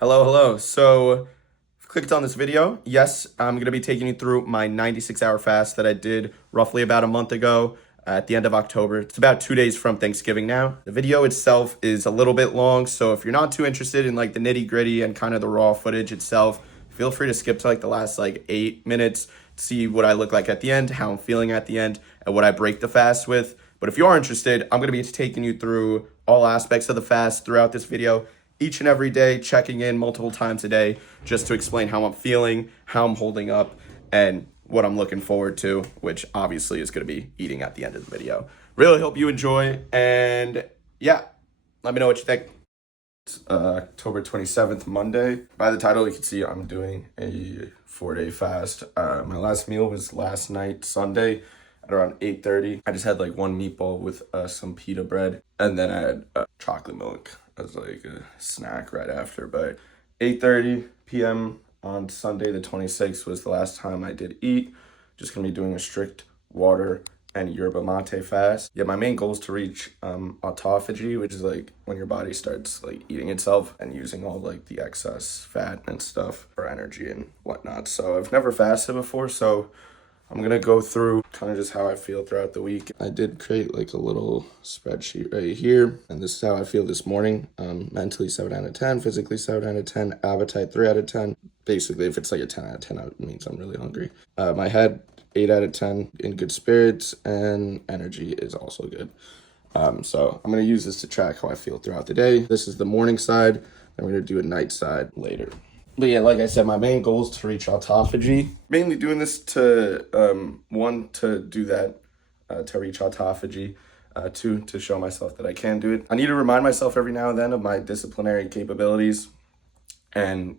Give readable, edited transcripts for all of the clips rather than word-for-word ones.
Hello. So, clicked on this video. Yes, I'm going to be taking you through my 96-hour fast that I did roughly about a month ago at the end of October. It's about 2 days from Thanksgiving now. The video itself is a little bit long, so if you're not too interested in like the nitty-gritty and kind of the raw footage itself, feel free to skip to like the last like 8 minutes, see what I look like at the end, how I'm feeling at the end, and what I break the fast with. But if you are interested, I'm going to be taking you through all aspects of the fast throughout this video, each and every day, checking in multiple times a day just to explain how I'm feeling, how I'm holding up, and what I'm looking forward to, which obviously is going to be eating at the end of the video. Really hope you enjoy, and yeah, let me know what you think. October 27th, Monday. By the title, you can see I'm doing a 4-day fast. My last meal was last night, Sunday, at around 8:30. I just had like one meatball with some pita bread, and then I had chocolate milk as like a snack right after. But 8:30 p.m. on Sunday the 26th was the last time I did eat. Just gonna be doing a strict water and yerba mate fast. Yeah, my main goal is to reach autophagy, which is like when your body starts like eating itself and using all like the excess fat and stuff for energy and whatnot. So I've never fasted before, so I'm gonna go through kind of just how I feel throughout the week. I did create like a little spreadsheet right here, and this is how I feel this morning. Mentally 7 out of 10, physically 7 out of 10, appetite 3 out of 10. Basically, if it's like a 10 out of 10, it means I'm really hungry. My head 8 out of 10 in good spirits, and energy is also good. So I'm gonna use this to track how I feel throughout the day. This is the morning side, and we're gonna do a night side later. But yeah, like I said, my main goal is to reach autophagy. Mainly doing this to, to do that, to reach autophagy. Two, to show myself that I can do it. I need to remind myself every now and then of my disciplinary capabilities. And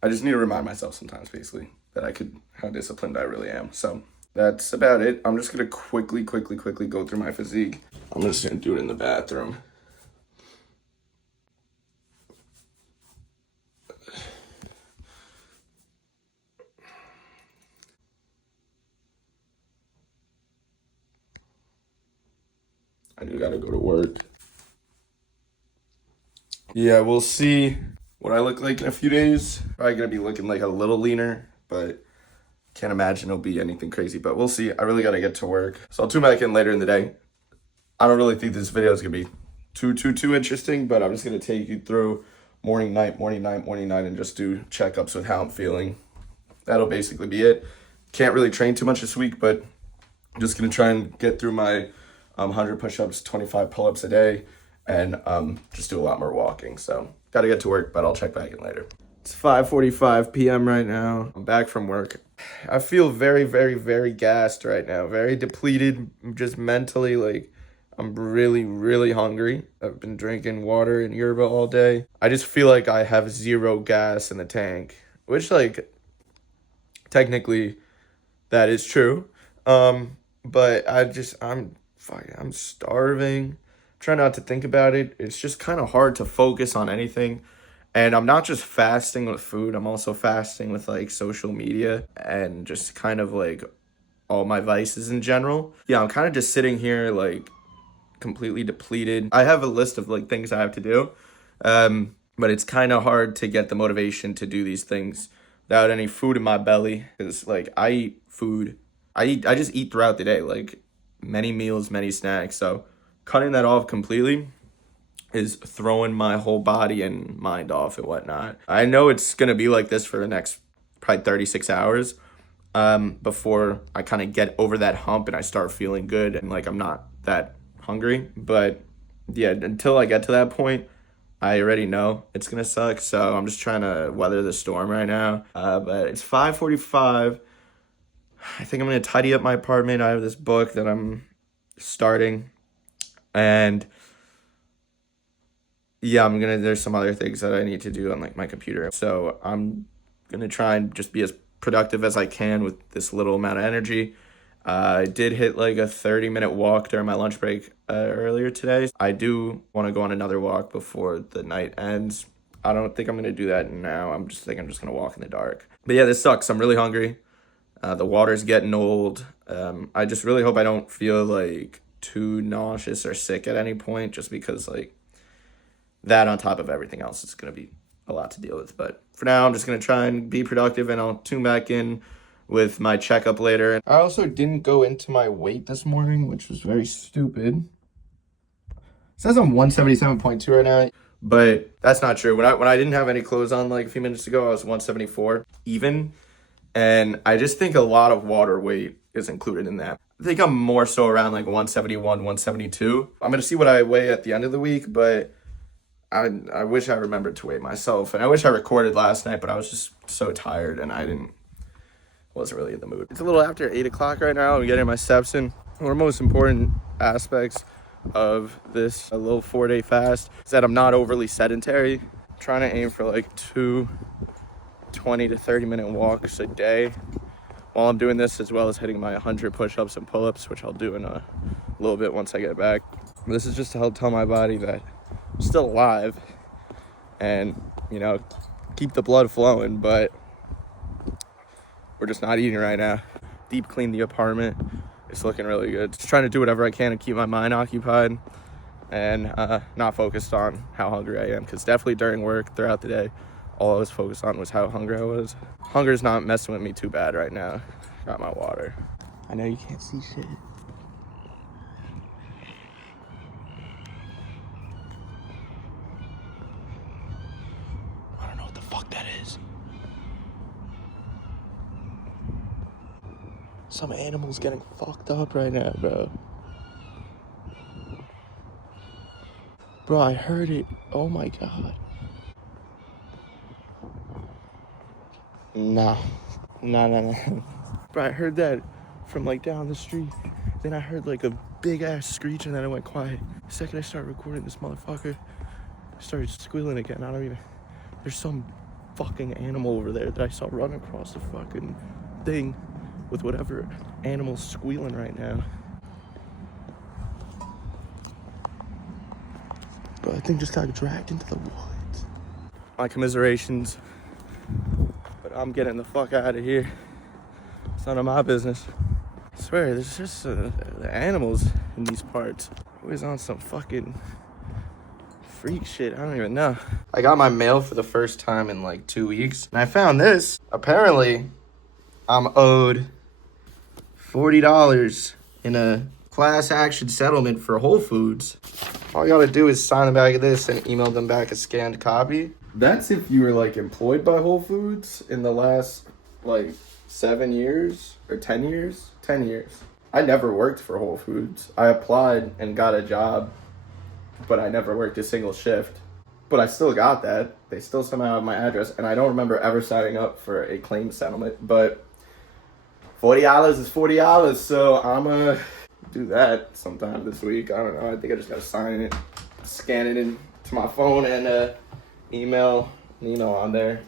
I just need to remind myself sometimes, basically, that how disciplined I really am. So that's about it. I'm just going to quickly go through my physique. I'm just going to do it in the bathroom. I do gotta go to work. Yeah, we'll see what I look like in a few days. Probably gonna be looking like a little leaner, but can't imagine it'll be anything crazy. But we'll see. I really gotta get to work. So I'll tune back in later in the day. I don't really think this video is gonna be too interesting, but I'm just gonna take you through morning, night, and just do checkups with how I'm feeling. That'll basically be it. Can't really train too much this week, but I'm just gonna try and get through my 100 push-ups, 25 pull-ups a day, and just do a lot more walking. So gotta get to work, but I'll check back in later. It's 5:45 p.m. right now. I'm back from work. I feel very gassed right now. Very depleted, just mentally. Like, I'm really hungry. I've been drinking water and yerba all day. I just feel like I have zero gas in the tank, which like technically that is true. But I'm starving. Try not to think about it. It's just kind of hard to focus on anything. And I'm not just fasting with food, I'm also fasting with like social media and just kind of like all my vices in general. Yeah, I'm kind of just sitting here like completely depleted. I have a list of like things I have to do. But it's kind of hard to get the motivation to do these things without any food in my belly, because like I eat food. I just eat throughout the day, like many meals, many snacks. So cutting that off completely is throwing my whole body and mind off and whatnot. I know it's gonna be like this for the next probably 36 hours before I kind of get over that hump and I start feeling good and like I'm not that hungry. But yeah, until I get to that point, I already know it's gonna suck. So I'm just trying to weather the storm right now. But it's 5:45. I think I'm gonna tidy up my apartment. I have this book that I'm starting, and yeah, there's some other things that I need to do on like my computer. So I'm gonna try and just be as productive as I can with this little amount of energy. I did hit like a 30-minute walk during my lunch break earlier today. I do want to go on another walk before the night ends. I don't think I'm gonna do that now. I'm just gonna walk in the dark. But yeah, this sucks. I'm really hungry. The water's getting old. I just really hope I don't feel like too nauseous or sick at any point, just because like that on top of everything else is going to be a lot to deal with. But for now, I'm just going to try and be productive, and I'll tune back in with my checkup later. I also didn't go into my weight this morning, which was very stupid. It says I'm 177.2 right now, but that's not true. When I didn't have any clothes on like a few minutes ago, I was 174 even. And I just think a lot of water weight is included in that. I think I'm more so around like 171, 172. I'm going to see what I weigh at the end of the week, but I wish I remembered to weigh myself. And I wish I recorded last night, but I was just so tired and wasn't really in the mood. It's a little after 8 o'clock right now. I'm getting my steps in. One of the most important aspects of this a little 4-day fast is that I'm not overly sedentary. I'm trying to aim for like 2 20 to 30 minute walks a day while I'm doing this, as well as hitting my 100 push-ups and pull-ups, which I'll do in a little bit once I get back. This is just to help tell my body that I'm still alive and, you know, keep the blood flowing, but we're just not eating right now. Deep cleaned the apartment. It's looking really good. Just trying to do whatever I can to keep my mind occupied and not focused on how hungry I am, because definitely during work throughout the day, all I was focused on was how hungry I was. Hunger's not messing with me too bad right now. Got my water. I know you can't see shit. I don't know what the fuck that is. Some animal's getting fucked up right now, bro. Bro, I heard it. Oh my god. Nah. Bro, I heard that from like down the street. Then I heard like a big ass screech and then I went quiet. The second I started recording, this motherfucker started squealing again. There's some fucking animal over there that I saw run across the fucking thing with whatever animal's squealing right now. Bro, that thing just got dragged into the woods. My commiserations. But I'm getting the fuck out of here. It's none of my business. I swear, there's just the animals in these parts. Always on some fucking freak shit. I don't even know. I got my mail for the first time in like 2 weeks. And I found this. Apparently, I'm owed $40 in a class action settlement for Whole Foods. All you gotta do is sign the back of this and email them back a scanned copy. That's if you were like employed by Whole Foods in the last like 7 years or 10 years. 10 years. I never worked for Whole Foods. I applied and got a job, but I never worked a single shift. But I still got that. They still somehow have my address, and I don't remember ever signing up for a claim settlement. But $40 is $40, so I'm gonna do that sometime this week. I don't know. I think I just gotta sign it, scan it into my phone, and email Nino on there.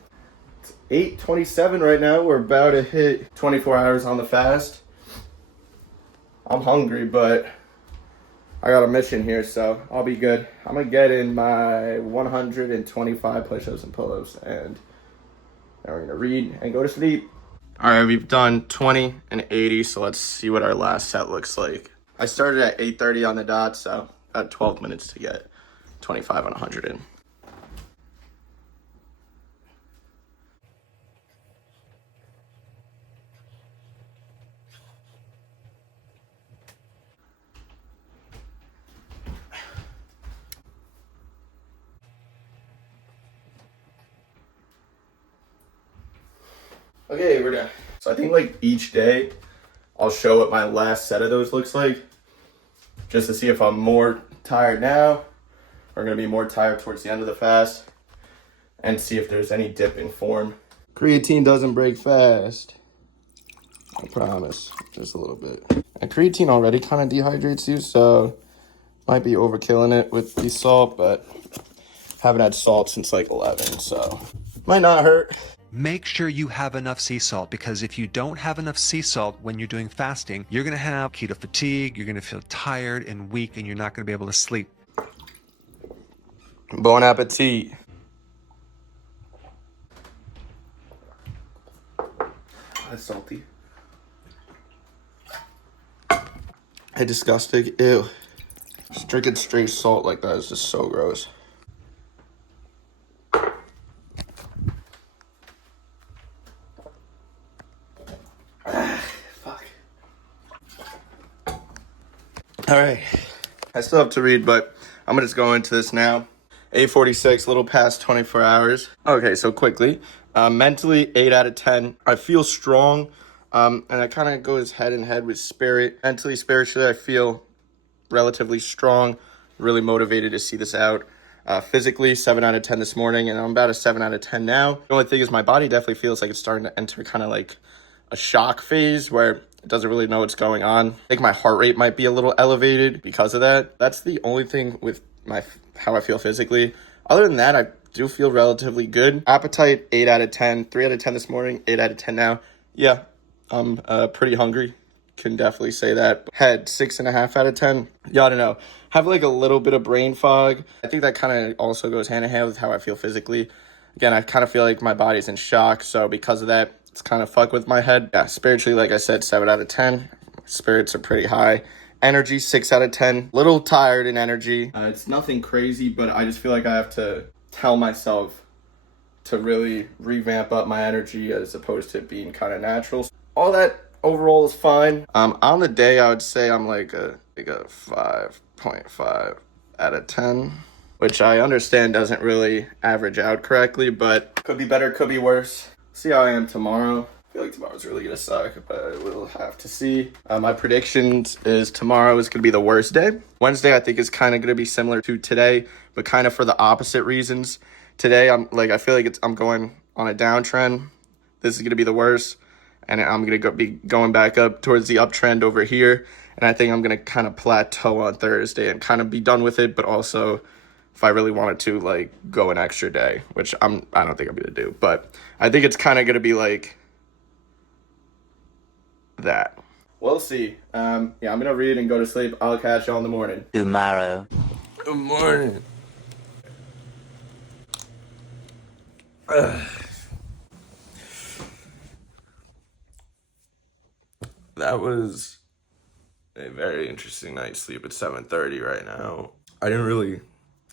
It's 8:27 right now. We're about to hit 24 hours on the fast. I'm hungry, but I got a mission here, so I'll be good. I'm gonna get in my 125 push-ups and pull-ups, and then we're gonna read and go to sleep. All right, we've done 20 and 80, so let's see what our last set looks like. I started at 8:30 on the dot, so about 12 minutes to get 25 and 100 in. Okay, we're done. So I think like each day I'll show what my last set of those looks like, just to see if I'm more tired now or gonna be more tired towards the end of the fast, and see if there's any dip in form. Creatine doesn't break fast. I promise, just a little bit. And creatine already kind of dehydrates you, so might be overkilling it with the salt, but haven't had salt since like 11, so might not hurt. Make sure you have enough sea salt, because if you don't have enough sea salt when you're doing fasting, you're going to have keto fatigue, you're going to feel tired and weak, and you're not going to be able to sleep. Bon appetit. That's salty. Hey, disgusting. Ew. Just drinking straight salt like that is just so gross. All right. I still have to read, but I'm gonna just go into this now. 8:46, a little past 24 hours. Okay, so quickly. Mentally, 8 out of 10. I feel strong, and that kind of goes head in head with spirit. Mentally, spiritually, I feel relatively strong, really motivated to see this out. Physically, 7 out of 10 this morning, and I'm about a 7 out of 10 now. The only thing is my body definitely feels like it's starting to enter kind of like a shock phase where it doesn't really know what's going on. I think my heart rate might be a little elevated because of that. That's the only thing with how I feel physically. Other than that, I do feel relatively good. Appetite, 8 out of 10. 3 out of 10 this morning, 8 out of 10 now. Yeah, I'm pretty hungry. Can definitely say that. Head, 6.5 out of 10. Yeah, I don't know. Have like a little bit of brain fog. I think that kind of also goes hand in hand with how I feel physically. Again, I kind of feel like my body's in shock. So because of that, it's kind of fuck with my head. Yeah, spiritually, like I said, 7 out of 10. Spirits are pretty high. Energy, 6 out of 10. Little tired in energy. It's nothing crazy, but I just feel like I have to tell myself to really revamp up my energy as opposed to it being kind of natural. All that overall is fine. On the day, I would say I'm like a 5.5 out of 10, which I understand doesn't really average out correctly, but could be better, could be worse. See how I am tomorrow. I feel like tomorrow's really gonna suck, but we'll have to see. My predictions is tomorrow is gonna be the worst day. Wednesday, I think, is kind of gonna be similar to today, but kind of for the opposite reasons. Today, I feel like I'm going on a downtrend. This is gonna be the worst, and I'm gonna be going back up towards the uptrend over here. And I think I'm gonna kind of plateau on Thursday and kind of be done with it, but also, if I really wanted to, like, go an extra day, which I don't think I'm gonna do, but I think it's kind of gonna be like that. We'll see. Yeah, I'm gonna read and go to sleep. I'll catch y'all in the morning. Tomorrow. Good morning. That was a very interesting night's sleep at 7:30 right now. I didn't really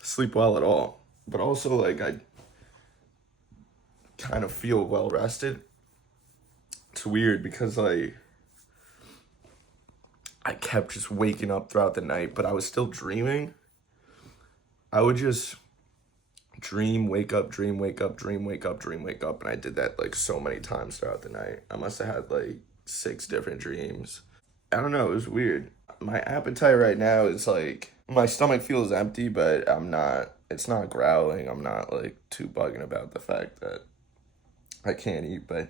sleep well at all, but also, like, I kind of feel well rested. It's weird because, like, I kept just waking up throughout the night, but I was still dreaming. I would just dream, wake up, dream, wake up, dream, wake up, dream, wake up, and I did that like so many times throughout the night. I must have had like 6 different dreams. I don't know, it was weird. My appetite right now is like, my stomach feels empty, but it's not growling. I'm not like too bugging about the fact that I can't eat, but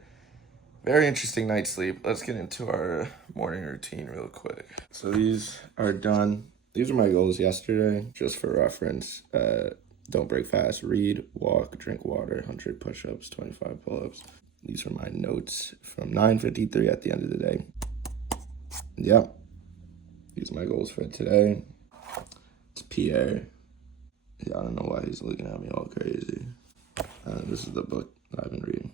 very interesting night's sleep. Let's get into our morning routine real quick. So these are done. These are my goals yesterday, just for reference. Don't break fast, read, walk, drink water, 100 push-ups, 25 pull-ups. These are my notes from 9:53 at the end of the day. Yep. These are my goals for today. It's Pierre. Yeah, I don't know why he's looking at me all crazy. This is the book that I've been reading.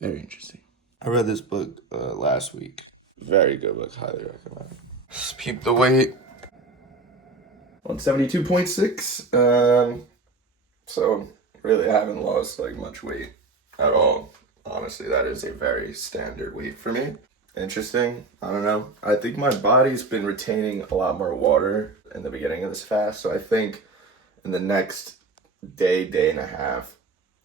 Very interesting. I read this book last week. Very good book. Highly recommend. Peep the weight. 172.6. So really I haven't lost like much weight at all. Honestly, that is a very standard weight for me. Interesting. I don't know. I think my body's been retaining a lot more water in the beginning of this fast. So I think in the next day and a half,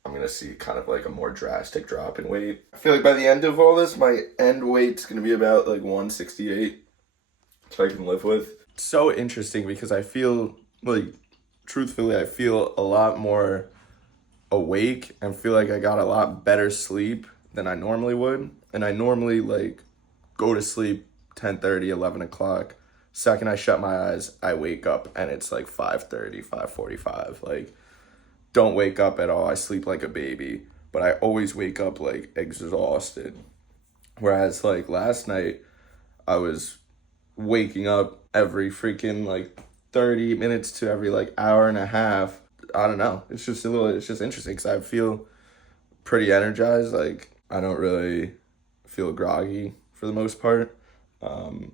I'm going to see kind of like a more drastic drop in weight. I feel like by the end of all this, my end weight's going to be about like 168, which I can live with. It's so interesting because I feel like, truthfully, I feel a lot more awake and feel like I got a lot better sleep than I normally would. And I normally like go to sleep 10:30, 11 o'clock. Second I shut my eyes, I wake up and it's like 5:30, 5:45. Like, don't wake up at all. I sleep like a baby, but I always wake up like exhausted. Whereas like last night, I was waking up every freaking like 30 minutes to every like hour and a half. I don't know. It's just interesting because I feel pretty energized. Like, I don't really feel groggy for the most part. So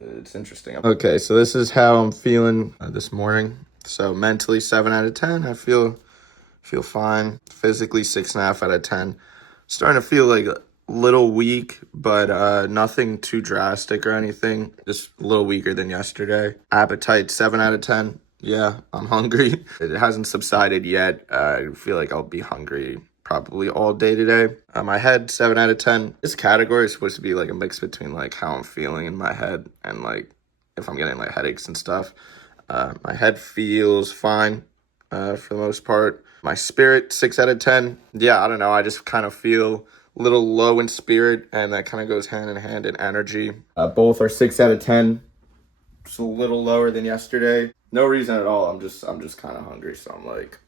it's interesting. Okay, so this is how I'm feeling this morning. So mentally 7 out of 10. I feel fine. Physically 6.5 out of 10. Starting to feel like little weak, but nothing too drastic or anything. Just a little weaker than yesterday. Appetite 7 out of 10. Yeah, I'm hungry. It hasn't subsided yet. I feel like I'll be hungry probably all day today. My head 7 out of 10. This category is supposed to be like a mix between like how I'm feeling in my head and like if I'm getting like headaches and stuff. My head feels fine for the most part. My spirit 6 out of 10. Yeah, I don't know. I just kind of feel a little low in spirit, and that kind of goes hand in hand in energy. Both are 6 out of 10. Just a little lower than yesterday. No reason at all. I'm just kind of hungry, so I'm like,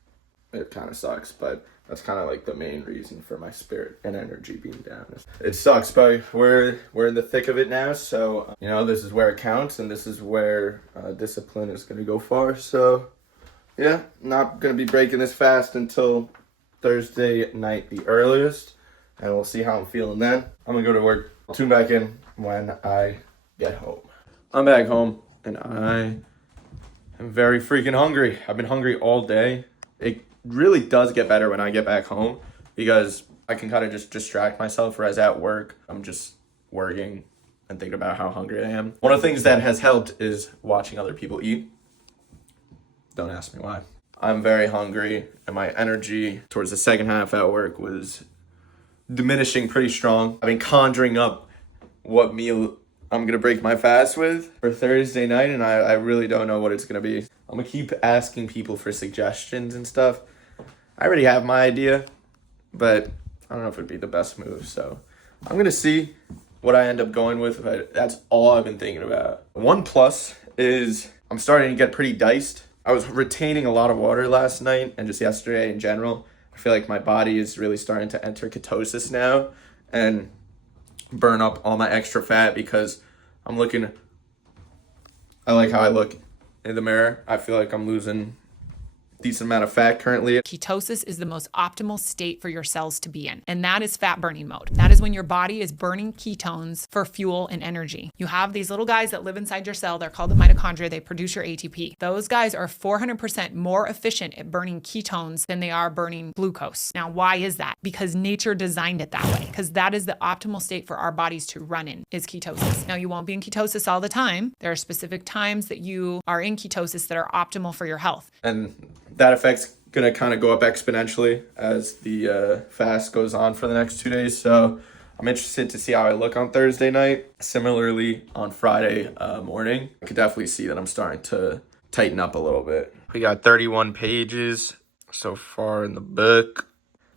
it kind of sucks, but that's kind of like the main reason for my spirit and energy being down. It sucks, but we're in the thick of it now, so you know, this is where it counts, and this is where discipline is going to go far. So yeah, not going to be breaking this fast until Thursday night the earliest, and we'll see how I'm feeling then. I'm going to go to work. I'll tune back in when I get home. I'm back home, and I am very freaking hungry. I've been hungry all day. It really does get better when I get back home because I can kind of just distract myself, whereas at work, I'm just working and thinking about how hungry I am. One of the things that has helped is watching other people eat. Don't ask me why. I'm very hungry, and my energy towards the second half at work was diminishing pretty strong. I've been conjuring up what meal I'm going to break my fast with for Thursday night, and I really don't know what it's going to be. I'm going to keep asking people for suggestions and stuff. I already have my idea, but I don't know if it'd be the best move, so I'm going to see what I end up going with, but that's all I've been thinking about. One plus is I'm starting to get pretty diced. I was retaining a lot of water last night and just yesterday in general. I feel like my body is really starting to enter ketosis now and burn up all my extra fat because I like how I look in the mirror. I feel like I'm losing decent amount of fat currently. Ketosis is the most optimal state for your cells to be in, and that is fat burning mode. That is when your body is burning ketones for fuel and energy. You have these little guys that live inside your cell. They're called the mitochondria. They produce your ATP. Those guys are 400% more efficient at burning ketones than they are burning glucose. Now, why is that? Because nature designed it that way, because that is the optimal state for our bodies to run in, is ketosis. Now, you won't be in ketosis all the time. There are specific times that you are in ketosis that are optimal for your health. And that effect's gonna kind of go up exponentially as the fast goes on for the next 2 days. So I'm interested to see how I look on Thursday night. Similarly, on Friday morning, I could definitely see that I'm starting to tighten up a little bit. We got 31 pages so far in the book.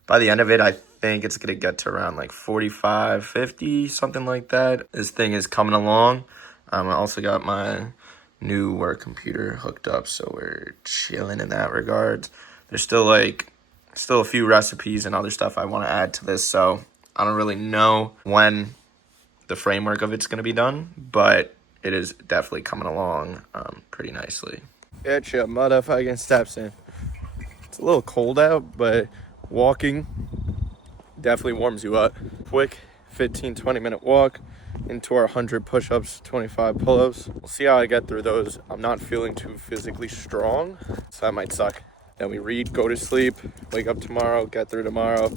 By the end of it, I think it's gonna get to around like 45, 50, something like that. This thing is coming along. I also got my new work computer hooked up, so we're chilling in that regard. There's still a few recipes and other stuff I want to add to this, so I don't really know when the framework of it's going to be done, but it is definitely coming along pretty nicely. Get your motherfucking steps in. It's a little cold out, but walking definitely warms you up. Quick 15-20 minute walk into our 100 push-ups, 25 pull-ups. We'll see how I get through those. I'm not feeling too physically strong, so that might suck. Then we read, go to sleep, wake up tomorrow, get through tomorrow,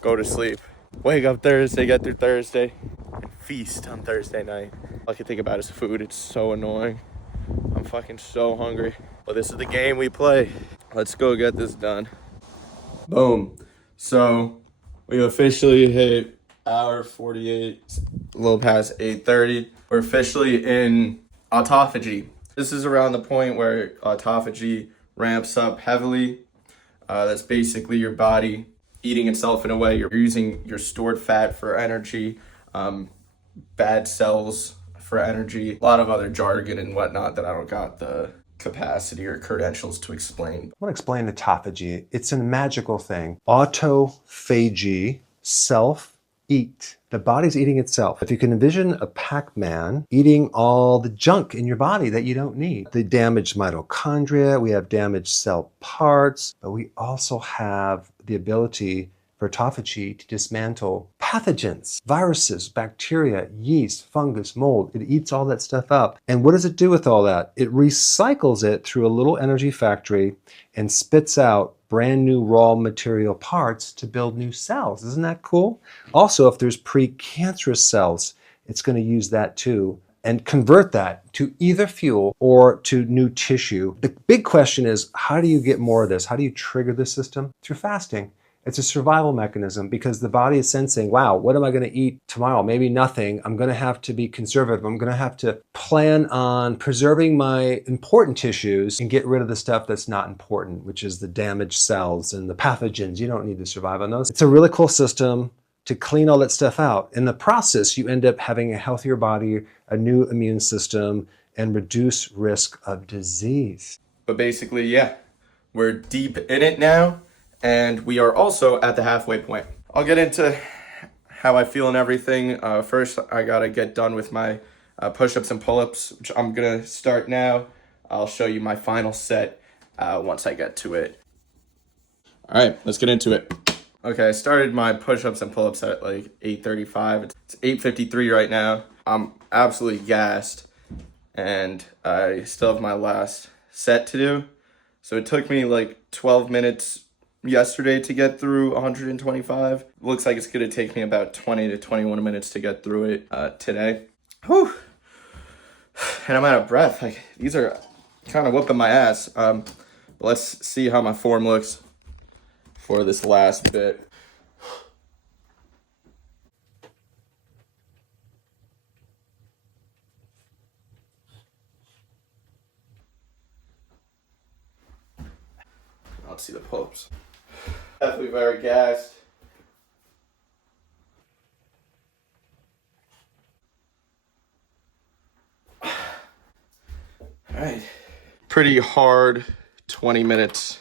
go to sleep, wake up Thursday, get through Thursday, and feast on Thursday night. All I can think about is food. It's so annoying. I'm fucking so hungry. But this is the game we play. Let's go get this done. Boom. So we officially hit hour 48, a little past 8:30. We're officially in autophagy. This is around the point where autophagy ramps up heavily. That's basically your body eating itself in a way. You're using your stored fat for energy, bad cells for energy, a lot of other jargon and whatnot that I don't got the capacity or credentials to explain. I want to explain autophagy. It's a magical thing. Autophagy, self-eat. The body's eating itself. If you can envision a Pac-Man eating all the junk in your body that you don't need. The damaged mitochondria, we have damaged cell parts, but we also have the ability for autophagy to dismantle pathogens, viruses, bacteria, yeast, fungus, mold. It eats all that stuff up. And what does it do with all that? It recycles it through a little energy factory and spits out brand new raw material parts to build new cells. Isn't that cool? Also, if there's precancerous cells, it's going to use that too and convert that to either fuel or to new tissue. The big question is, how do you get more of this? How do you trigger the system? Through fasting. It's a survival mechanism because the body is sensing, wow, what am I going to eat tomorrow? Maybe nothing. I'm going to have to be conservative. I'm going to have to plan on preserving my important tissues and get rid of the stuff that's not important, which is the damaged cells and the pathogens. You don't need to survive on those. It's a really cool system to clean all that stuff out. In the process, you end up having a healthier body, a new immune system, and reduce risk of disease. But basically, yeah, we're deep in it now, and we are also at the halfway point. I'll get into how I feel and everything. First, I gotta get done with my push-ups and pull-ups, which I'm gonna start now. I'll show you my final set once I get to it. All right, let's get into it. Okay, I started my push-ups and pull-ups at like 8:35. It's 8:53 right now. I'm absolutely gassed, and I still have my last set to do. So it took me like 12 minutes yesterday to get through 125. Looks like it's gonna take me about 20 to 21 minutes to get through it today. Whew. And I'm out of breath. Like, these are kind of whooping my ass. But let's see how my form looks for this last bit. Let's see the pull-ups. Definitely very gassed. All right. Pretty hard 20 minutes.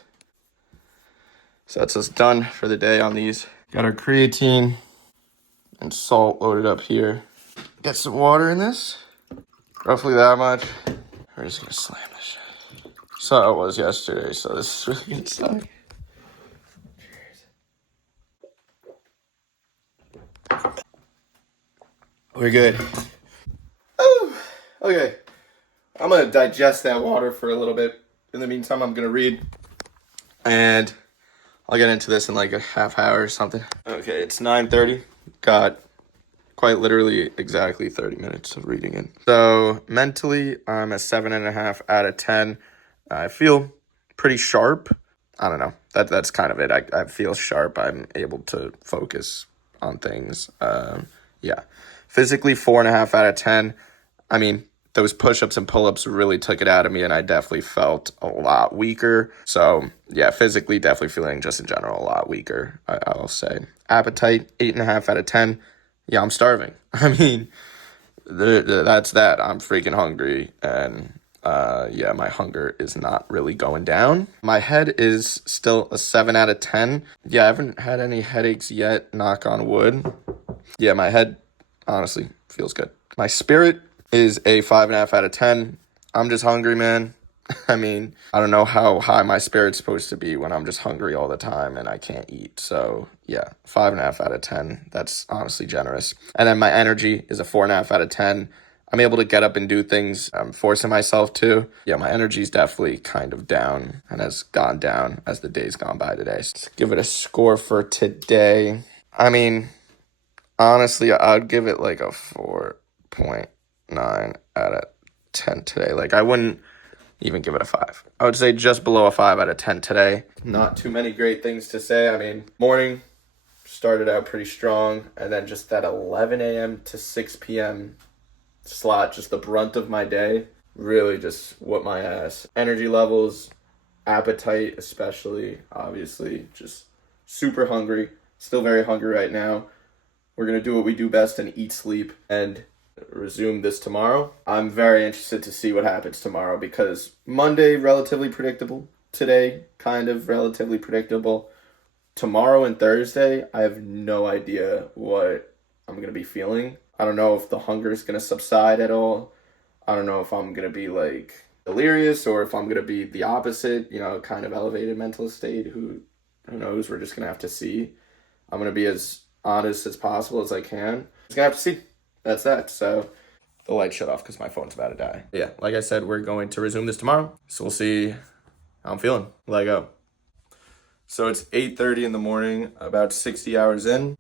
So that's us done for the day on these. Got our creatine and salt loaded up here. Get some water in this. Roughly that much. We're just gonna slam this shit. So it was yesterday, so this is really gonna suck. We're good. Ooh. Okay. I'm gonna digest that water for a little bit. In the meantime, I'm gonna read. And I'll get into this in like a half hour or something. Okay, it's 9:30. Got quite literally exactly 30 minutes of reading in. So mentally, I'm a 7.5 out of 10. I feel pretty sharp. I don't know. That's kind of it. I feel sharp. I'm able to focus on things. Yeah. Physically, 4.5 out of 10. I mean, those push-ups and pull-ups really took it out of me, and I definitely felt a lot weaker. So, yeah, physically, definitely feeling just in general a lot weaker, I'll say. Appetite, 8.5 out of 10. Yeah, I'm starving. I mean, that's that. I'm freaking hungry, and yeah, my hunger is not really going down. My head is still a 7 out of 10. Yeah, I haven't had any headaches yet, knock on wood. Yeah, my head honestly feels good. My spirit is a 5.5 out of 10. I'm just hungry, man. I mean, I don't know how high my spirit's supposed to be when I'm just hungry all the time and I can't eat. So yeah, 5.5 out of 10. That's honestly generous. And then my energy is a 4.5 out of 10. I'm able to get up and do things I'm forcing myself to. Yeah, my energy's definitely kind of down and has gone down as the day's gone by today. So let's give it a score for today. I mean, honestly, I'd give it like a 4.9 out of 10 today. Like, I wouldn't even give it a 5. I would say just below a 5 out of 10 today. Not too many great things to say. I mean, morning started out pretty strong, and then just that 11 a.m. to 6 p.m. slot, just the brunt of my day, really just whooped my ass. Energy levels, appetite especially, obviously, just super hungry. Still very hungry right now. We're going to do what we do best and eat, sleep, and resume this tomorrow. I'm very interested to see what happens tomorrow because Monday, relatively predictable. Today, kind of relatively predictable. Tomorrow and Thursday, I have no idea what I'm going to be feeling. I don't know if the hunger is going to subside at all. I don't know if I'm going to be like delirious or if I'm going to be the opposite, you know, kind of elevated mental state. Who knows? We're just going to have to see. I'm going to be as honest as possible as I can. Just going to have to see. That's that. So the light shut off because my phone's about to die. Yeah, like I said, we're going to resume this tomorrow. So we'll see how I'm feeling. Let go. So it's 8:30 in the morning, about 60 hours in.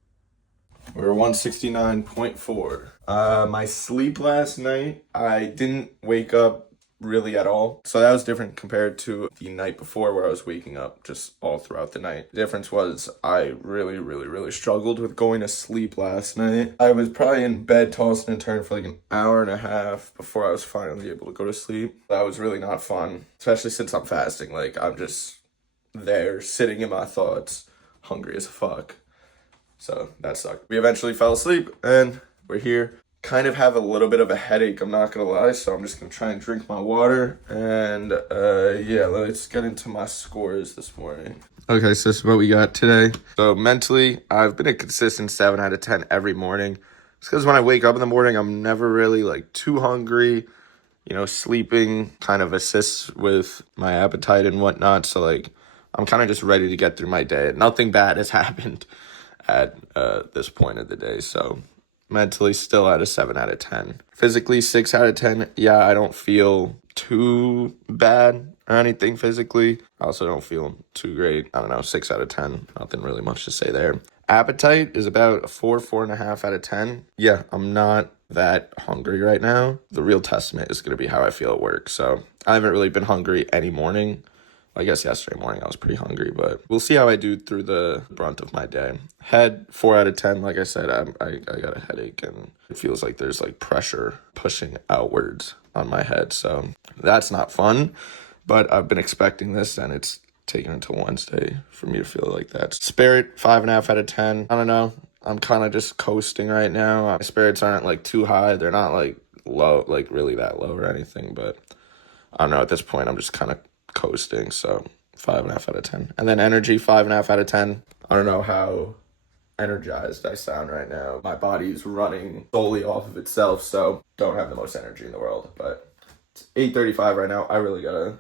We're 169.4. My sleep last night, I didn't wake up really at all. So that was different compared to the night before where I was waking up just all throughout the night. The difference was I really struggled with going to sleep last night. I was probably in bed tossing and turning for like an hour and a half before I was finally able to go to sleep. That was really not fun, especially since I'm fasting. Like, I'm just there sitting in my thoughts, hungry as fuck. So that sucked. We eventually fell asleep and we're here. Kind of have a little bit of a headache, I'm not gonna lie, so I'm just gonna try and drink my water. And yeah, let's get into my scores this morning. Okay, so this is what we got today. So mentally, I've been a consistent 7 out of 10 every morning. It's because when I wake up in the morning, I'm never really like too hungry. You know, sleeping kind of assists with my appetite and whatnot. So like, I'm kind of just ready to get through my day. Nothing bad has happened at this point of the day. So mentally still at a 7 out of 10. Physically 6 out of 10. Yeah, I don't feel too bad or anything physically. I also don't feel too great. I don't know, 6 out of 10. Nothing really much to say there. Appetite is about a 4.5 out of 10. Yeah, I'm not that hungry right now. The real testament is going to be how I feel at work. So I haven't really been hungry any morning. I guess yesterday morning I was pretty hungry, but we'll see how I do through the brunt of my day. Head, 4 out of 10. Like I said, I got a headache and it feels like there's like pressure pushing outwards on my head. So that's not fun, but I've been expecting this and it's taken until Wednesday for me to feel like that. Spirit, 5.5 out of 10. I don't know. I'm kind of just coasting right now. My spirits aren't like too high. They're not like low, like really that low or anything, but I don't know. At this point, I'm just kind of coasting, so 5.5 out of 10. And then energy, 5.5 out of 10. I don't know how energized I sound right now. My body's running solely off of itself, so don't have the most energy in the world. But it's 8:35 right now. I really gotta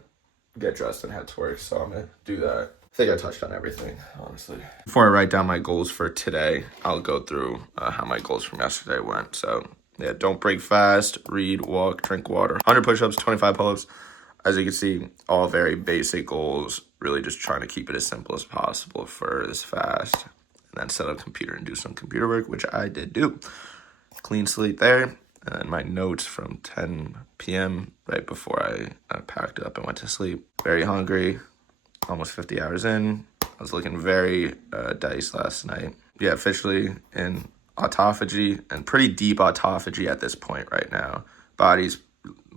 get dressed and head to work, so I'm gonna do that. I think I touched on everything, honestly. Before I write down my goals for today, I'll go through how my goals from yesterday went. So yeah, don't break fast, read, walk, drink water, 100 push-ups, 25 pull-ups. As you can see, all very basic goals, really just trying to keep it as simple as possible for this fast. And then set up a computer and do some computer work, which I did do. Clean slate there. And my notes from 10 p.m. right before I packed up and went to sleep. Very hungry, almost 50 hours in. I was looking very diced last night. Yeah, officially in autophagy and pretty deep autophagy at this point right now. Body's,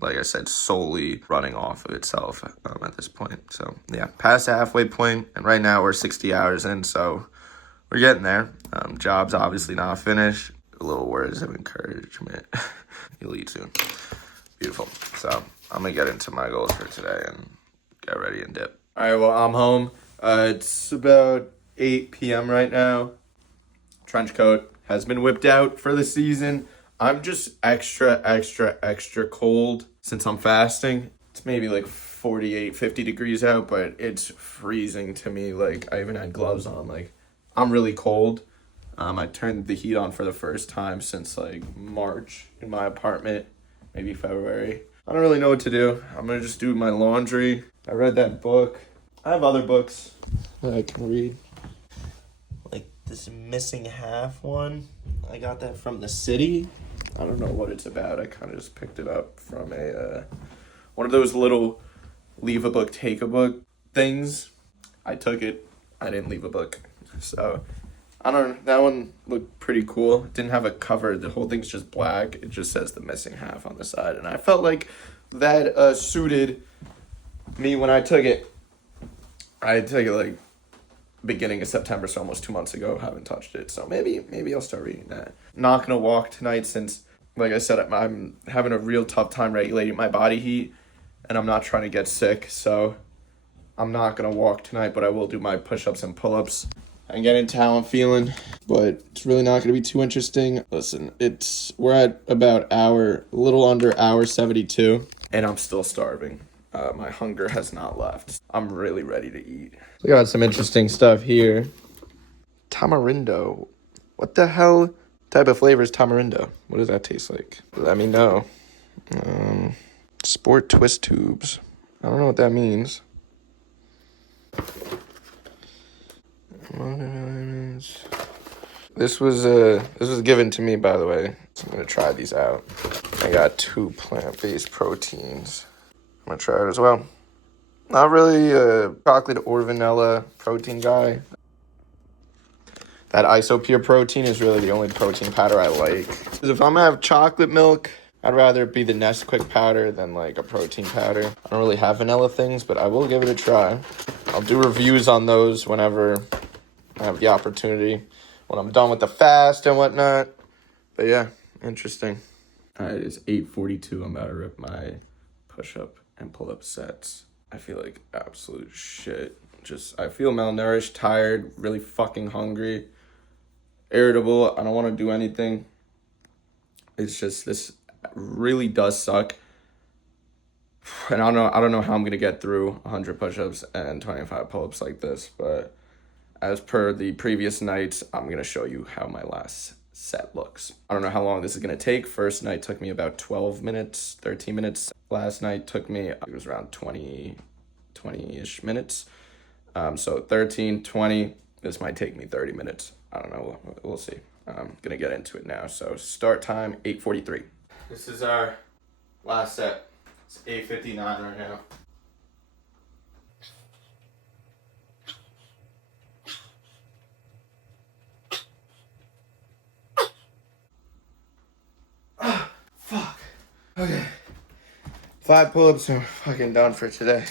like I said, solely running off of itself at this point. So yeah, past the halfway point, and right now we're 60 hours in, so we're getting there. Job's obviously not finished. A little words of encouragement. You'll eat soon. Beautiful. So I'm gonna get into my goals for today and get ready and dip. All right, well, I'm home. It's about 8 p.m. right now. Trench coat has been whipped out for the season. I'm just extra cold since I'm fasting. It's maybe like 48, 50 degrees out, but it's freezing to me. Like, I even had gloves on. Like, I'm really cold. I turned the heat on for the first time since like March in my apartment, maybe February. I don't really know what to do. I'm gonna just do my laundry. I read that book. I have other books that I can read. Like this Missing Half one. I got that from the city. I don't know what it's about. I kind of just picked it up from a one of those little leave a book, take a book things. I took it. I didn't leave a book. So, I don't know. That one looked pretty cool. It didn't have a cover. The whole thing's just black. It just says The Missing Half on the side. And I felt like that suited me when I took it. I took it like beginning of September, so almost 2 months ago. Haven't touched it, so maybe I'll start reading that. Not gonna walk tonight since, like I said, I'm having a real tough time regulating my body heat, and I'm not trying to get sick, so I'm not gonna walk tonight, but I will do my push-ups and pull-ups and get into how I'm feeling, but it's really not gonna be too interesting. Listen, we're at about a little under hour 72, and I'm still starving. My hunger has not left. I'm really ready to eat. We got some interesting stuff here. Tamarindo. What the hell type of flavor is tamarindo? What does that taste like? Let me know. Sport twist tubes. I don't know what that means. This was given to me, by the way. So I'm gonna try these out. I got 2 plant-based proteins. I'm gonna try it as well. Not really a chocolate or vanilla protein guy. That Isopure protein is really the only protein powder I like. Because if I'm gonna have chocolate milk, I'd rather it be the Nesquik powder than like a protein powder. I don't really have vanilla things, but I will give it a try. I'll do reviews on those whenever I have the opportunity, when I'm done with the fast and whatnot. But yeah, interesting. All right, it's 8:42. I'm about to rip my push-up and pull-up sets. I feel like absolute shit. I feel malnourished, tired, really fucking hungry, irritable. I don't want to do anything. It's just, this really does suck. And I don't know how I'm going to get through 100 push-ups and 25 pull-ups like this, but as per the previous nights, I'm going to show you how my last set looks. I don't know how long this is going to take. First night took me about 12 minutes, 13 minutes. Last night took me, it was around 20-ish minutes. So 13, 20, this might take me 30 minutes. I don't know, we'll see. I'm gonna get into it now. So start time, 8:43. This is our last set. It's 8:59 right now. Fuck. Okay. 5 pull-ups and we're fucking done for today.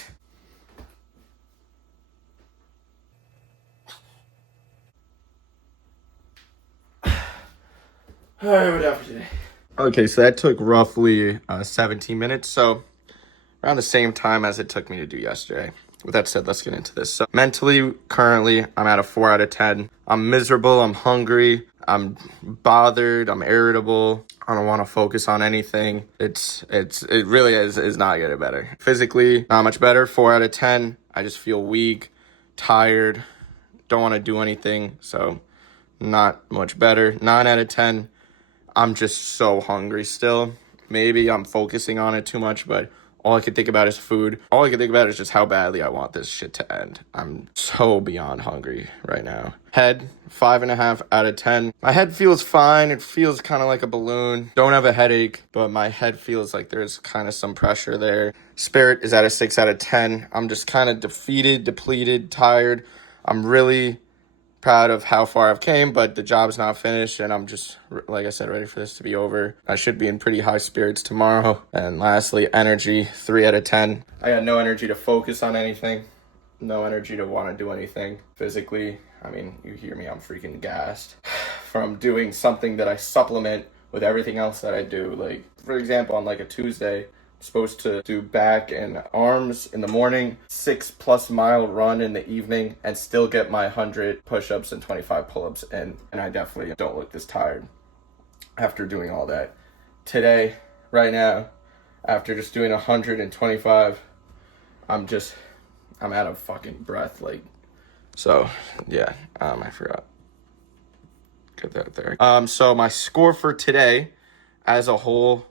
Alright, we're done for today. Okay, so that took roughly 17 minutes, so around the same time as it took me to do yesterday. With that said, let's get into this. So mentally, currently, I'm at a 4 out of 10. I'm miserable, I'm hungry, I'm bothered, I'm irritable. I don't want to focus on anything. It really is not getting better. Physically, not much better. 4 out of 10. I just feel weak, tired, don't want to do anything, so not much better. 9 out of 10. I'm just so hungry still. Maybe I'm focusing on it too much, but all I can think about is food. All I can think about is just how badly I want this shit to end. I'm so beyond hungry right now. Head, 5.5 out of 10. My head feels fine. It feels kind of like a balloon. Don't have a headache, but my head feels like there's kind of some pressure there. Spirit is at a 6 out of 10. I'm just kind of defeated, depleted, tired. I'm really proud of how far I've came, but the job's not finished, and I'm just, like I said, ready for this to be over. I should be in pretty high spirits tomorrow. And lastly, energy, 3 out of 10. I got no energy to focus on anything, no energy to want to do anything. Physically, I mean, you hear me, I'm freaking gassed from doing something that I supplement with everything else that I do. Like, for example, on like a Tuesday, supposed to do back and arms in the morning, 6+ mile run in the evening, and still get my 100 push-ups and 25 pull-ups in. And I definitely don't look this tired after doing all that. Today, right now, after just doing 125, I'm out of fucking breath. Like, so yeah, I forgot. Get that there. So my score for today as a whole,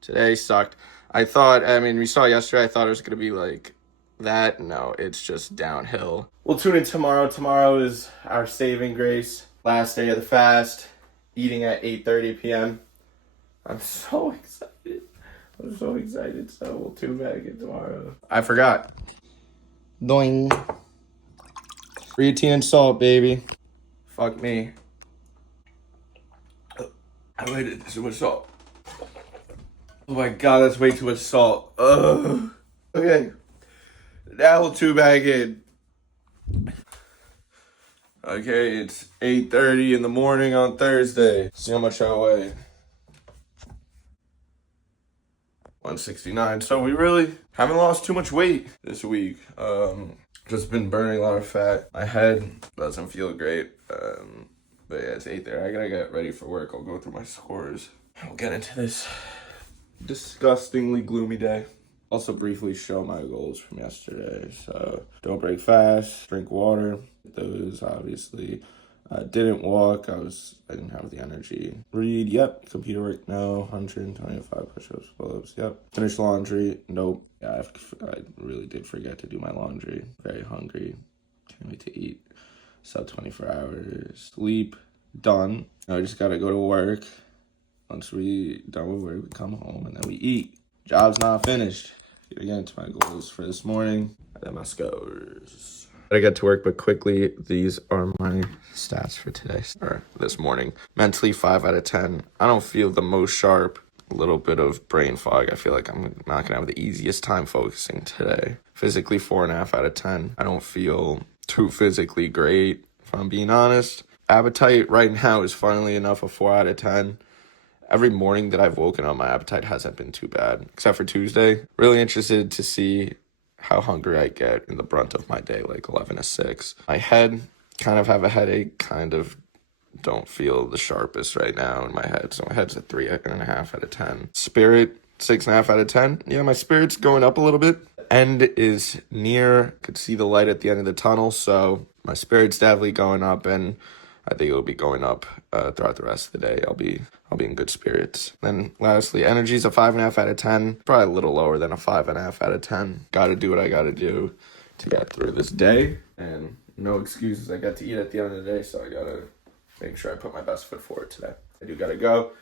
today sucked. We saw yesterday, I thought it was going to be like that. No, it's just downhill. We'll tune in tomorrow. Tomorrow is our saving grace. Last day of the fast. Eating at 8:30 p.m. I'm so excited. So we'll tune back in tomorrow. I forgot. Doing. Creatine and salt, baby. Fuck me. I waited too much salt. Oh my god, that's way too much salt. Ugh. Okay. Now we'll tune back in. Okay, it's 8:30 in the morning on Thursday. See how much I weigh. 169. So we really haven't lost too much weight this week. Just been burning a lot of fat. My head doesn't feel great. But yeah, it's 8:30. I gotta get ready for work. I'll go through my scores. We'll get into this disgustingly gloomy day. Also briefly show my goals from yesterday. So don't break fast, drink water. Those obviously. Didn't walk. I didn't have the energy. Read, yep. Computer work, no. 125 push-ups, pull-ups, yep. Finish laundry, nope. Yeah, I really did forget to do my laundry. Very hungry. Can't wait to eat. Sub 24 hours. Sleep. Done. Now we just gotta go to work. Once we done with work, we come home and then we eat. Job's not finished. Gotta get into my goals for this morning. And then my scores. Gotta get to work, but quickly, these are my stats for today, or this morning. Mentally, 5 out of 10. I don't feel the most sharp. A little bit of brain fog. I feel like I'm not gonna have the easiest time focusing today. Physically, 4.5 out of 10. I don't feel too physically great, if I'm being honest. Appetite right now is funnily enough a 4 out of 10. Every morning that I've woken up, my appetite hasn't been too bad, except for Tuesday. Really interested to see how hungry I get in the brunt of my day, like 11 to 6. My head, kind of have a headache, kind of don't feel the sharpest right now in my head. So my head's a 3.5 out of 10. Spirit, 6.5 out of 10. Yeah, my spirit's going up a little bit. End is near. Could see the light at the end of the tunnel. So my spirit's definitely going up, and I think it'll be going up throughout the rest of the day. I'll be in good spirits. Then lastly, energy's a 5.5 out of 10. Probably a little lower than a 5.5 out of 10. Gotta do what I gotta do to get through this day. And no excuses. I got to eat at the end of the day, so I gotta make sure I put my best foot forward today. I do gotta go.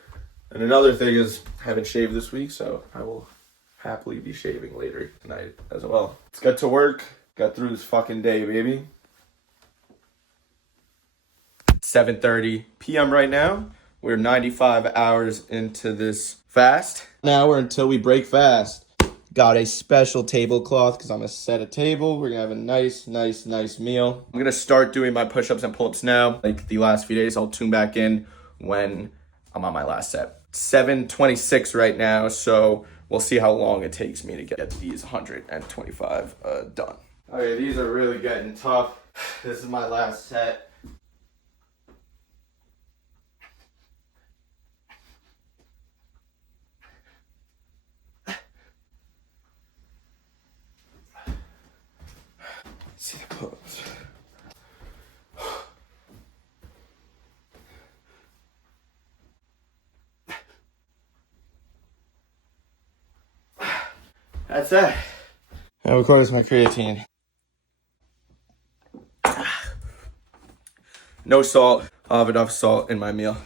And another thing is, I haven't shaved this week, so I will happily be shaving later tonight as well. Let's get to work. Got through this fucking day, baby. 7:30 p.m. right now. We're 95 hours into this fast. Now we're until we break fast. Got a special tablecloth because I'm going to set a table. We're going to have a nice meal. I'm going to start doing my push-ups and pull-ups now. Like the last few days, I'll tune back in when I'm on my last set. 7:26 right now, so we'll see how long it takes me to get these 125 done. Okay, these are really getting tough. This is my last set. See the pull-ups. That's it. Now of course my creatine. No salt. I'll have enough salt in my meal,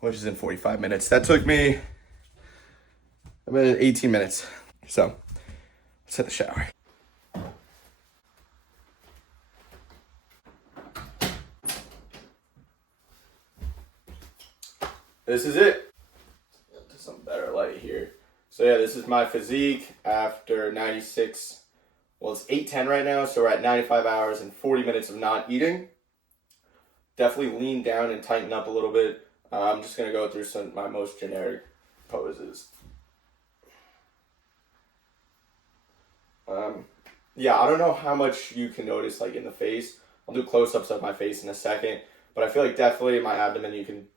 which is in 45 minutes. That took me about 18 minutes. So let's hit the shower. This is it. Get to some better light here. So yeah, this is my physique after 96. Well, it's 8:10 right now, so we're at 95 hours and 40 minutes of not eating. Definitely lean down and tighten up a little bit. I'm just gonna go through my most generic poses. Yeah, I don't know how much you can notice like in the face. I'll do close-ups of my face in a second, but I feel like definitely in my abdomen you can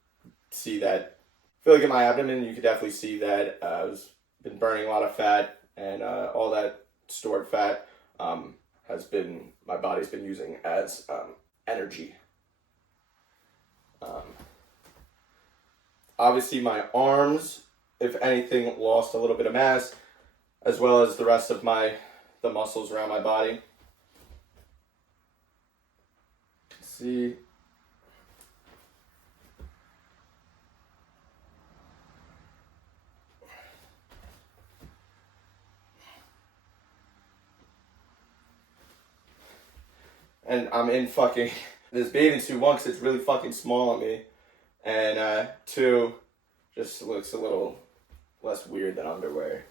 see that. I feel like in my abdomen you could definitely see that I've been burning a lot of fat, and all that stored fat my body's been using as energy. Obviously my arms, if anything, lost a little bit of mass, as well as the rest of the muscles around my body. See. And I'm in fucking this bathing suit, one, because it's really fucking small on me, and two, just looks a little less weird than underwear.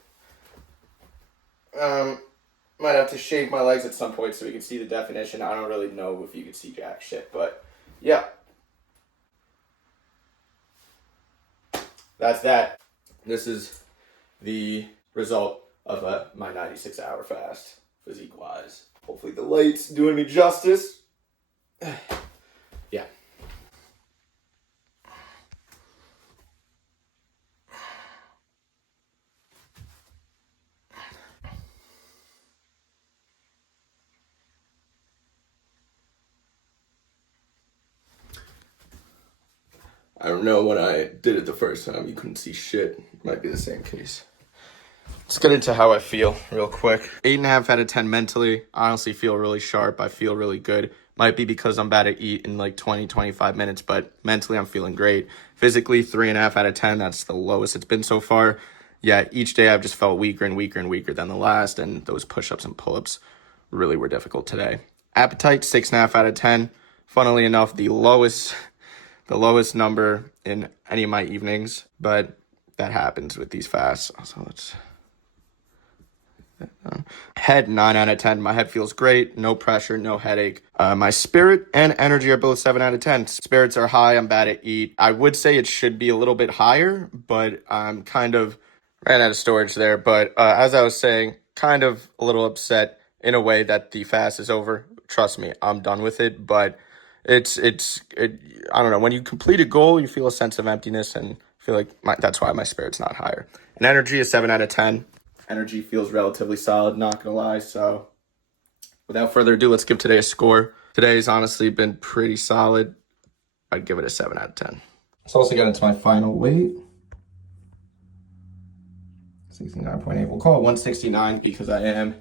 Might have to shave my legs at some point so we can see the definition. I don't really know if you can see jack shit, but yeah. That's that. This is the result of my 96-hour fast, physique-wise. Hopefully the light's doing me justice. Yeah. I don't know, when I did it the first time, you couldn't see shit. Might be the same case Let's get into how I feel real quick. 8.5 out of 10 mentally. I honestly feel really sharp. I feel really good. Might be because I'm about to eat in like 20, 25 minutes, but mentally I'm feeling great. Physically, 3.5 out of 10. That's the lowest it's been so far. Yeah, each day I've just felt weaker and weaker and weaker than the last, and those push-ups and pull-ups really were difficult today. Appetite, 6.5 out of 10. Funnily enough, the lowest number in any of my evenings, but that happens with these fasts. So let's... Head, 9 out of 10. My head feels great. No pressure, no headache. My spirit and energy are both 7 out of 10. Spirits are high. I'm bad at eat. I would say it should be a little bit higher, but I'm kind of ran out of storage there. But as I was saying, kind of a little upset in a way that the fast is over. Trust me, I'm done with it. But it's I don't know. When you complete a goal, you feel a sense of emptiness, and I feel like that's why my spirit's not higher. And energy is 7 out of 10. Energy feels relatively solid, not gonna lie. So without further ado, let's give today a score. Today's honestly been pretty solid. I'd give it a 7 out of 10. Let's also get into my final weight. 69.8. We'll call it 169 because I am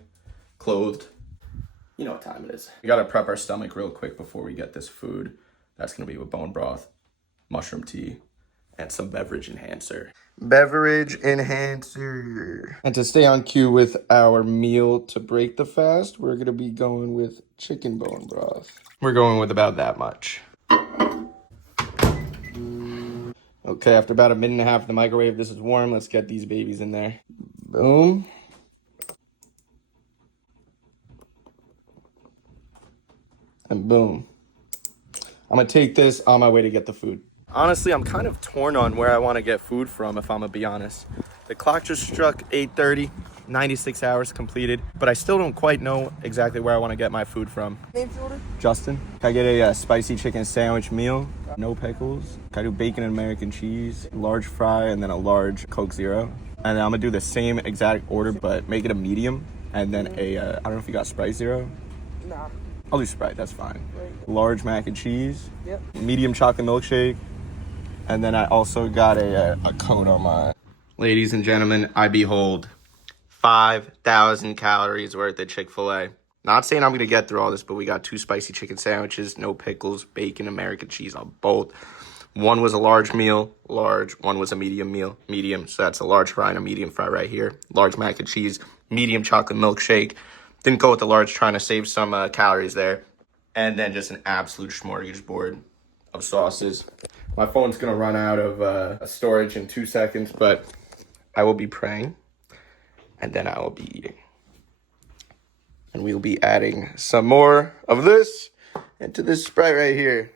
clothed. You know what time it is. We gotta prep our stomach real quick before we get this food. That's gonna be with bone broth, mushroom tea, and some beverage enhancer. Beverage enhancer. And to stay on cue with our meal to break the fast, we're going to be going with chicken bone broth. We're going with about that much. Okay, after about a minute and a half in the microwave, this is warm. Let's get these babies in there. Boom. And boom. I'm going to take this on my way to get the food. Honestly, I'm kind of torn on where I want to get food from, if I'm gonna be honest. The clock just struck 8:30, 96 hours completed, but I still don't quite know exactly where I want to get my food from. Name for order? Justin, can I get a spicy chicken sandwich meal? No pickles. Can I do bacon and American cheese, large fry, and then a large Coke Zero? And then I'm gonna do the same exact order, but make it a medium, and then I don't know if you got Sprite Zero? Nah. I'll do Sprite, that's fine. Right. Large mac and cheese. Yep. Medium chocolate milkshake. And then I also got a cone on mine. Ladies and gentlemen, I behold 5,000 calories worth of Chick-fil-A. Not saying I'm going to get through all this, but we got 2 spicy chicken sandwiches, no pickles, bacon, American cheese on both. One was a large meal, large. One was a medium meal, medium. So that's a large fry and a medium fry right here. Large mac and cheese, medium chocolate milkshake. Didn't go with the large, trying to save some calories there. And then just an absolute smorgasbord of sauces. My phone's going to run out of storage in 2 seconds, but I will be praying, and then I will be eating. And we'll be adding some more of this into this Sprite right here.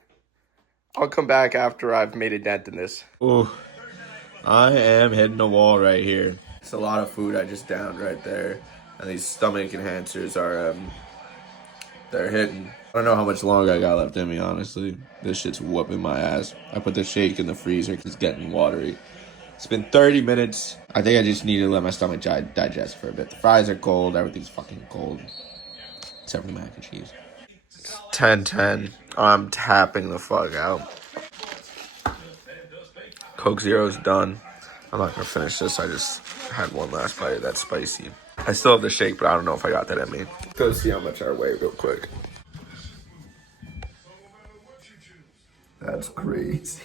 I'll come back after I've made a dent in this. Ooh, I am hitting the wall right here. It's a lot of food I just downed right there. And these stomach enhancers are, they're hitting. I don't know how much longer I got left in me, honestly. This shit's whooping my ass. I put the shake in the freezer because it's getting watery. It's been 30 minutes. I think I just need to let my stomach digest for a bit. The fries are cold. Everything's fucking cold. Except for the mac and cheese. 10:10. I'm tapping the fuck out. Coke Zero's done. I'm not gonna finish this. I just had one last bite of that spicy. I still have the shake, but I don't know if I got that in me. Go see how much I weigh real quick. That's crazy.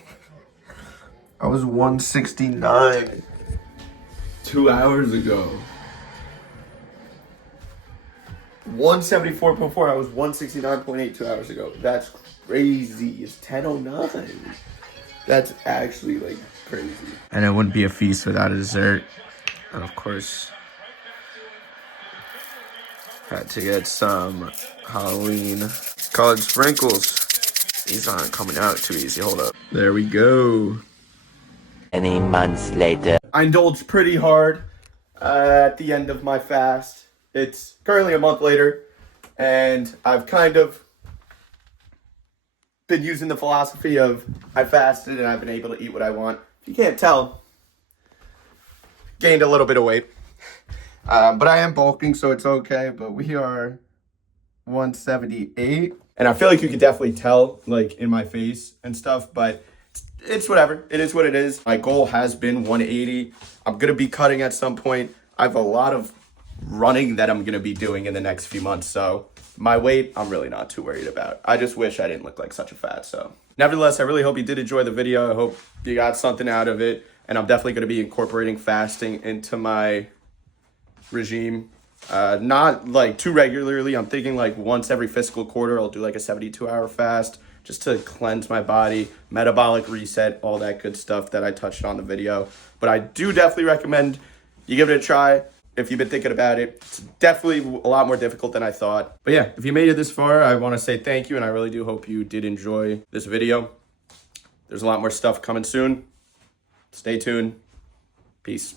I was 169 2 hours ago. 174.4. I was 169.8 2 hours ago. That's crazy. It's 10:09. That's actually like crazy. And it wouldn't be a feast without a dessert. And of course, had to get some Halloween colored sprinkles. These aren't coming out too easy. Hold up. There we go. Many months later. I indulged pretty hard at the end of my fast. It's currently a month later, and I've kind of been using the philosophy of I fasted and I've been able to eat what I want. If you can't tell, gained a little bit of weight. But I am bulking, so it's okay. But we are 178. And I feel like you could definitely tell, like, in my face and stuff, but it's whatever. It is what it is. My goal has been 180. I'm going to be cutting at some point. I have a lot of running that I'm going to be doing in the next few months. So my weight, I'm really not too worried about. I just wish I didn't look like such a fat. So nevertheless, I really hope you did enjoy the video. I hope you got something out of it. And I'm definitely going to be incorporating fasting into my regime. Not like too regularly. I'm thinking like once every fiscal quarter, I'll do like a 72-hour fast just to cleanse my body, metabolic reset, all that good stuff that I touched on in the video. But I do definitely recommend you give it a try if you've been thinking about it. It's definitely a lot more difficult than I thought. But yeah, if you made it this far, I want to say thank you, and I really do hope you did enjoy this video. There's a lot more stuff coming soon. Stay tuned. Peace.